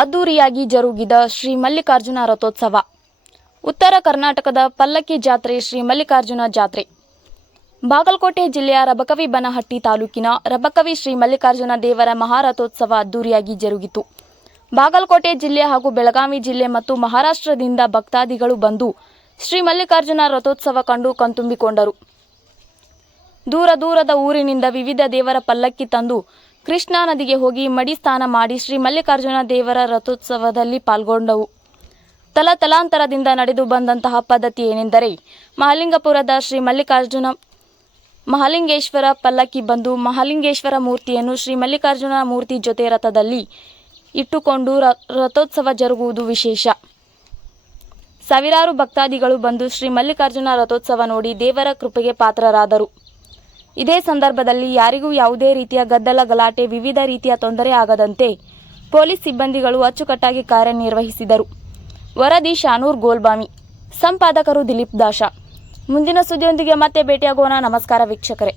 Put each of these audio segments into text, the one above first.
ಅದ್ದೂರಿಯಾಗಿ ಜರುಗಿದ ಶ್ರೀ ಮಲ್ಲಿಕಾರ್ಜುನ ರಥೋತ್ಸವ. ಉತ್ತರ ಕರ್ನಾಟಕದ ಪಲ್ಲಕ್ಕಿ ಜಾತ್ರೆ ಶ್ರೀ ಮಲ್ಲಿಕಾರ್ಜುನ ಜಾತ್ರೆ. ಬಾಗಲಕೋಟೆ ಜಿಲ್ಲೆಯ ರಬಕವಿ-ಬನಹಟ್ಟಿ ತಾಲೂಕಿನ ರಬಕವಿ ಶ್ರೀ ಮಲ್ಲಿಕಾರ್ಜುನ ದೇವರ ಮಹಾರಥೋತ್ಸವ ಅದ್ದೂರಿಯಾಗಿ ಜರುಗಿತು. ಬಾಗಲಕೋಟೆ ಜಿಲ್ಲೆ ಹಾಗೂ ಬೆಳಗಾವಿ ಜಿಲ್ಲೆ ಮತ್ತು ಮಹಾರಾಷ್ಟ್ರದಿಂದ ಭಕ್ತಾದಿಗಳು ಬಂದು ಶ್ರೀ ಮಲ್ಲಿಕಾರ್ಜುನ ರಥೋತ್ಸವ ಕಂಡು ಕಣ್ತುಂಬಿಕೊಂಡರು. ದೂರ ದೂರದ ಊರಿನಿಂದ ವಿವಿಧ ದೇವರ ಪಲ್ಲಕ್ಕಿ ತಂದು ಕೃಷ್ಣಾ ನದಿಗೆ ಹೋಗಿ ಮಡಿ ಸ್ನಾನ ಮಾಡಿ ಶ್ರೀ ಮಲ್ಲಿಕಾರ್ಜುನ ದೇವರ ರಥೋತ್ಸವದಲ್ಲಿ ಪಾಲ್ಗೊಂಡವು. ತಲಾಂತರದಿಂದ ನಡೆದು ಬಂದಂತಹ ಪದ್ಧತಿ ಏನೆಂದರೆ, ಮಹಾಲಿಂಗಪುರದ ಶ್ರೀ ಮಹಾಲಿಂಗೇಶ್ವರ ಪಲ್ಲಕ್ಕಿ ಬಂದು ಮಹಾಲಿಂಗೇಶ್ವರ ಮೂರ್ತಿಯನ್ನು ಶ್ರೀ ಮಲ್ಲಿಕಾರ್ಜುನ ಮೂರ್ತಿ ಜೊತೆ ರಥದಲ್ಲಿ ಇಟ್ಟುಕೊಂಡು ರಥೋತ್ಸವ ಜರುಗುವುದು ವಿಶೇಷ. ಸಾವಿರಾರು ಭಕ್ತಾದಿಗಳು ಬಂದು ಶ್ರೀ ಮಲ್ಲಿಕಾರ್ಜುನ ರಥೋತ್ಸವ ನೋಡಿ ದೇವರ ಕೃಪೆಗೆ ಪಾತ್ರರಾದರು. ಇದೇ ಸಂದರ್ಭದಲ್ಲಿ ಯಾರಿಗೂ ಯಾವುದೇ ರೀತಿಯ ಗದ್ದಲ ಗಲಾಟೆ, ವಿವಿಧ ರೀತಿಯ ತೊಂದರೆ ಆಗದಂತೆ ಪೊಲೀಸ್ ಸಿಬ್ಬಂದಿಗಳು ಅಚ್ಚುಕಟ್ಟಾಗಿ ಕಾರ್ಯನಿರ್ವಹಿಸಿದರು. ವರದಿ ಶಾನೂರ್ ಗೋಲ್ಬಾಮಿ, ಸಂಪಾದಕರು ದಿಲೀಪ್ ದಾಶ. ಮುಂದಿನ ಸುದ್ದಿಯೊಂದಿಗೆ ಮತ್ತೆ ಭೇಟಿಯಾಗೋಣ. ನಮಸ್ಕಾರ ವೀಕ್ಷಕರೇ.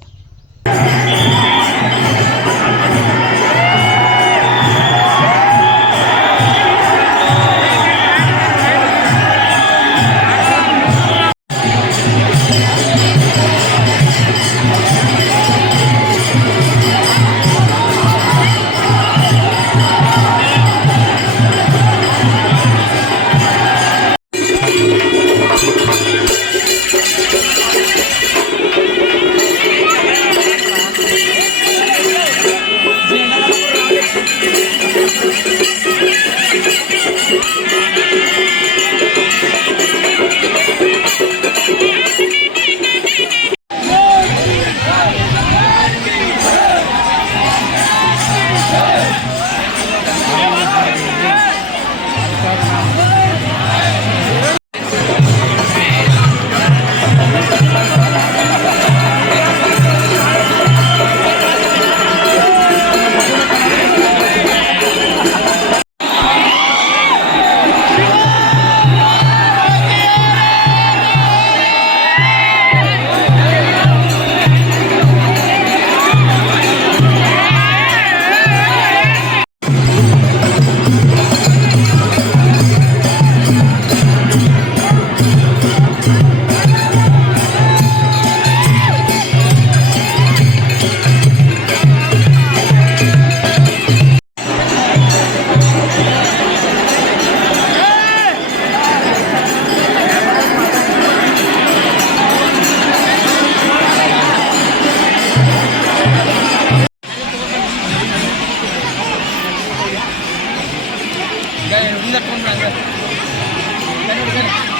Gaya,